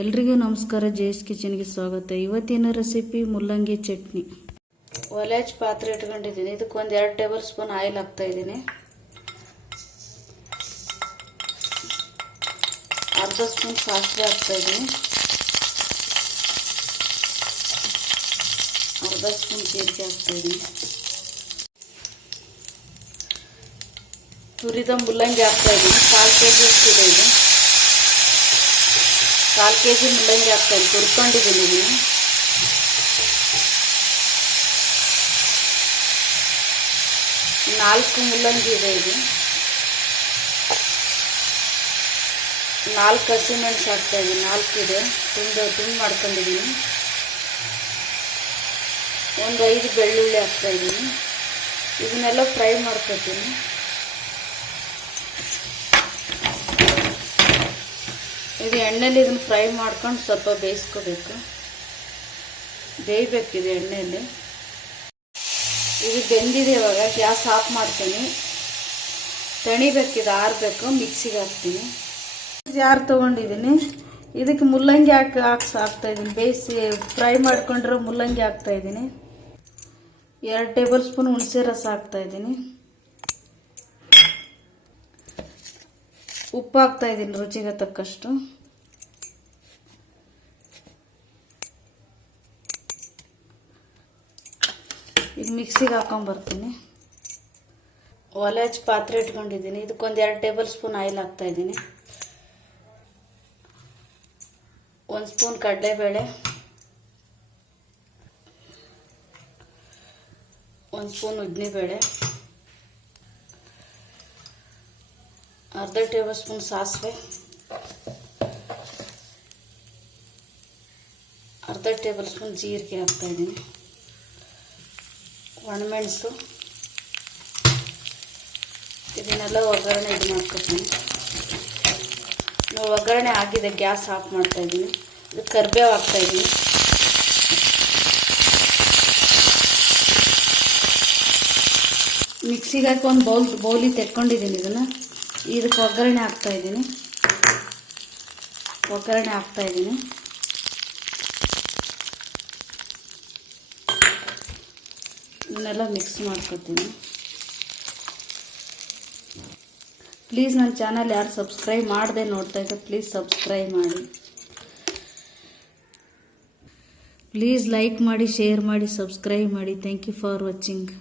ಎಲ್ರಿಗೂ ನಮಸ್ಕಾರ. ಜೇಸ್ ಕಿಚನ್ಗೆ ಸ್ವಾಗತ. ಇವತ್ತಿನ ರೆಸಿಪಿ ಮುಲ್ಲಂಗಿ ಚಟ್ನಿ. ಒಲೆ ಹಚ್ಚಿ ಪಾತ್ರೆ ಇಟ್ಕೊಂಡಿದ್ದೀನಿ. ಇದಕ್ಕೆ ಒಂದು 2 ಟೇಬಲ್ ಸ್ಪೂನ್ ಆಯಿಲ್ ಹಾಕ್ತಾ ಇದ್ದೀನಿ. ಅರ್ಧ ಸ್ಪೂನ್ ಸಾಸಿವೆ ಹಾಕ್ತಾ ಇದ್ದೀನಿ. ಅರ್ಧ ಸ್ಪೂನ್ ಜೀರಿಗೆ ಹಾಕ್ತಾ ಇದ್ದೀನಿ. ತುರಿದ ಮುಲ್ಲಂಗಿ ಹಾಕ್ತಾ ಇದ್ದೀನಿ. 1/4 kg ಅಷ್ಟಿದೆ ಇದು. 1/4 kg ಮುಲ್ಲಂಗಿ ಹಾಕ್ತಾ ಇದ್ದೀನಿ. ತುರ್ಕೊಂಡಿದ್ದೀನಿ ಇದನ್ನು. ನಾಲ್ಕು ಮುಲ್ಲಂಗಿ ಇದೆ ಇದು. 4 ಹಸಿಮೆಣಸು ಹಾಕ್ತಾ ಇದ್ದೀನಿ. 4 ಇದೆ. ತುಂಡು ಮಾಡ್ಕೊಂಡಿದ್ದೀನಿ. ಒಂದು 5 ಬೆಳ್ಳುಳ್ಳಿ ಹಾಕ್ತಾ ಇದ್ದೀನಿ. ಇದನ್ನೆಲ್ಲ ಫ್ರೈ ಮಾಡ್ಕೊತೀನಿ. ಇದು ಎಣ್ಣೆಲಿ ಇದನ್ನು ಫ್ರೈ ಮಾಡ್ಕೊಂಡು ಸ್ವಲ್ಪ ಬೇಯಿಸ್ಕೋಬೇಕು. ಬೇಯಬೇಕಿದೆ ಎಣ್ಣೆಯಲ್ಲಿ. ಇದು ಬೆಂದಿದೆ. ಇವಾಗ ಗ್ಯಾಸ್ ಆಫ್ ಮಾಡ್ತೀನಿ. ತಣಿಬೇಕಿದೆ, ಆರಬೇಕು. ಮಿಕ್ಸಿಗೆ ಹಾಕ್ತೀನಿ. ಜಾರ್ ತೊಗೊಂಡಿದ್ದೀನಿ. ಇದಕ್ಕೆ ಮುಲ್ಲಂಗಿ ಹಾಕ್ತಾಯಿದ್ದೀನಿ. ಬೇಯಿಸಿ ಫ್ರೈ ಮಾಡ್ಕೊಂಡಿರೋ ಮುಲ್ಲಂಗಿ ಹಾಕ್ತಾಯಿದ್ದೀನಿ. 2 ಟೇಬಲ್ ಸ್ಪೂನ್ ಹುಣಸೆ ರಸ ಹಾಕ್ತಾಯಿದ್ದೀನಿ. ಉಪ್ಪು ಹಾಕ್ತಾಯಿದ್ದೀನಿ ರುಚಿಗೆ ತಕ್ಕಷ್ಟು. ಈಗ ಮಿಕ್ಸಿಗೆ ಹಾಕೊಂಡ್ಬರ್ತೀನಿ. ಒಲೆ ಹಚ್ಚಿ ಪಾತ್ರೆ ಇಟ್ಕೊಂಡಿದ್ದೀನಿ. ಇದಕ್ಕೊಂದು 2 ಟೇಬಲ್ ಸ್ಪೂನ್ ಆಯಿಲ್ ಹಾಕ್ತಾಯಿದ್ದೀನಿ. 1 ಸ್ಪೂನ್ ಕಡಲೆಬೇಳೆ, 1 ಸ್ಪೂನ್ ಉದ್ದಿನಬೇಳೆ, ಅರ್ಧ ಟೇಬಲ್ ಸ್ಪೂನ್ ಸಾಸಿವೆ, ಅರ್ಧ ಟೇಬಲ್ ಸ್ಪೂನ್ ಜೀರಿಗೆ ಹಾಕ್ತಾಯಿದ್ದೀನಿ. ಒಣಮೆಣಸು, ಇದನ್ನೆಲ್ಲ ಒಗ್ಗರಣೆ ಮಾಡ್ಕೊತೀನಿ. ಒಗ್ಗರಣೆ ಆಗಿದೆ. ಗ್ಯಾಸ್ ಆಫ್ ಮಾಡ್ತಾಯಿದ್ದೀನಿ. ಇದು ಕರಿಬೇವು ಹಾಕ್ತಾಯಿದ್ದೀನಿ. ಮಿಕ್ಸಿಗೆ ಹಾಕಿ ಒಂದು ಬೌಲಿಗೆ ತೆಕ್ಕೊಂಡಿದ್ದೀನಿ. ಇದಕ್ಕೆ ಒಗ್ಗರಣೆ ಹಾಕ್ತಾಯಿದ್ದೀನಿ. ಇದನ್ನೆಲ್ಲ ಮಿಕ್ಸ್ ಮಾಡ್ಕೊತೀನಿ. ಪ್ಲೀಸ್ ನನ್ನ ಚಾನಲ್ ಯಾರು ಸಬ್ಸ್ಕ್ರೈಬ್ ಮಾಡದೆ ನೋಡ್ತಾ ಇದ್ದರೆ ಪ್ಲೀಸ್ ಸಬ್ಸ್ಕ್ರೈಬ್ ಮಾಡಿ. ಪ್ಲೀಸ್ ಲೈಕ್ ಮಾಡಿ, ಶೇರ್ ಮಾಡಿ, ಸಬ್ಸ್ಕ್ರೈಬ್ ಮಾಡಿ. Thank you for watching.